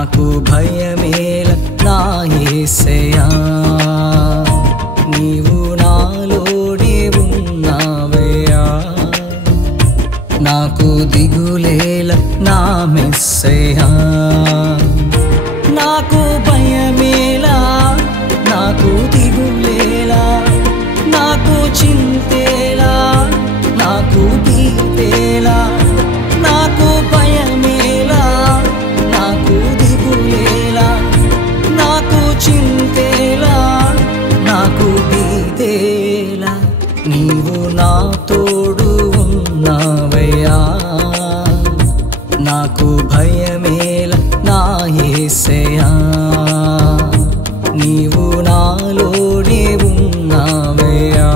నాకు భయమేల నా యేసయ్యా నీవు నాలోనే ఉన్నావయ్యా నాకు దిగులేల నా మెస్సయ్యా నాకు భయమేలా నాకు దిగులేలా నాకు చింతేలా నాకు భీతేలా నాకు భయమేలా నాకు దిగులేలా నాకు చింతేలా నాకు భీతేలా నీవు నా తోడు ఉన్నావయ్యా నాకు భయమేల నా యేసయ్యా నీవు నాలోనే ఉన్నావయ్యా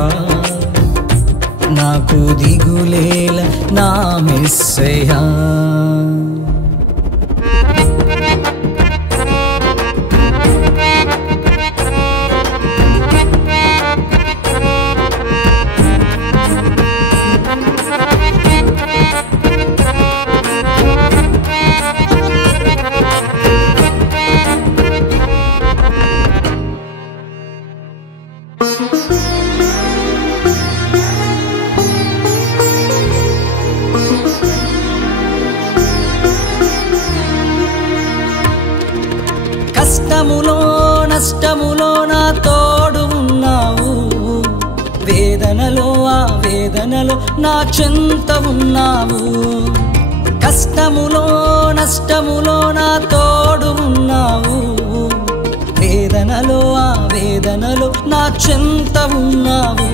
నాకు దిగులేల నా మెస్సయ్యా కష్టములో నష్టములో నా తోడు ఉన్నావు వేదనలో ఆ వేదనలో నా చెంత ఉన్నావు కష్టములో నష్టములో నా తోడు ఉన్నావు వేదనలో ఆ వేదనలో నా చెంత ఉన్నావు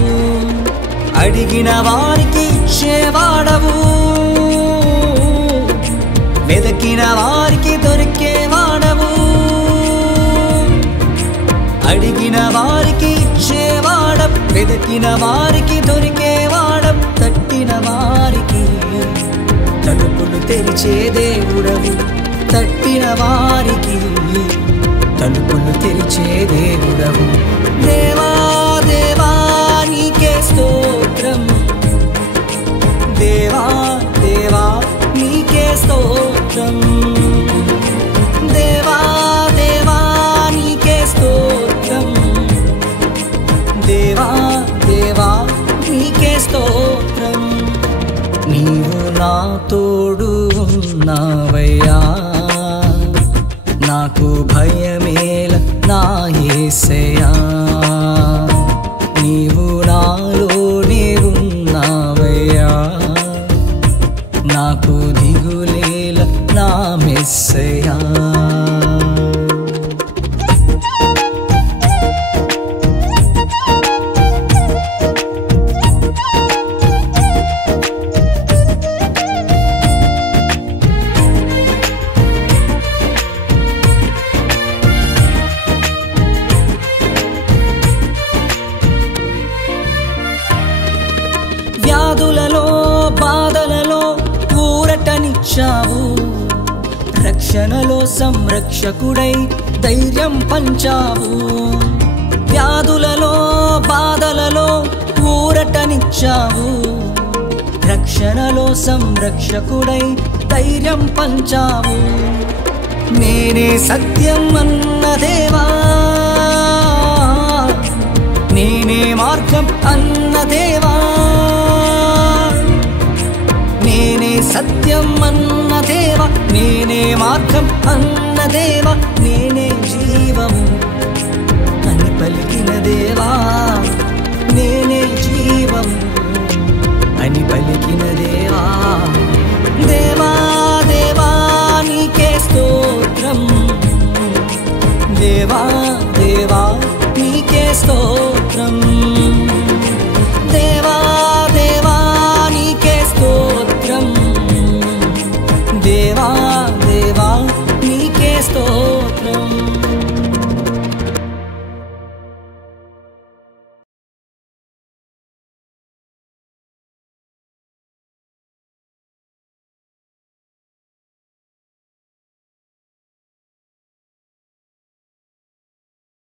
అడిగిన వారికి ఇచ్చేవాడవు వెదకిన వారికి దొరికేవాడవు అడిగిన వారికి ఇచ్చేవాడం వెదకిన వారికి దొరికేవాడం తట్టిన వారికి తలుపులు తెరిచే దేవుడవు తట్టిన వారికి తలుపులు తెరిచే దేవుడవు దేవా దేవా నీకే స్తోత్రం దేవా దేవా నీకే స్తోత్రం దేవా దేవా నీకే స్తోత్రం దేవా దేవా నీకే స్తోత్రం నీవు నా తోడు ఉన్నావయ్యా నాకు భయమేల నా యేసయ్యా నీవు నాలోనే ఉన్నావయ్యా నాకు దిగులేల నా మెస్సయ్యా వ్యాధులలో బాధలలో ఊరటనిచ్చావు రక్షణలో సంరక్షకుడై ధైర్యం పంచావు వ్యాధులలో బాధలలో ఊరటనిచ్చావు రక్షణలో సంరక్షకుడై ధైర్యం పంచావు నేనే సత్యం అన్న దేవా నేనే మార్గం అన్న దేవా నేనే సత్యం అన్న దేవా నేనే మార్గం అన్న దేవా నేనే జీవము అని పలికిన దేవా నేనే జీవము అని పలికిన దేవా దేవా దేవా నీకే స్తోత్రం దేవా దేవా నీకే స్తోత్రం దేవా దేవా నీకే స్తోత్రం దేవా దేవా నీకే స్తోత్రం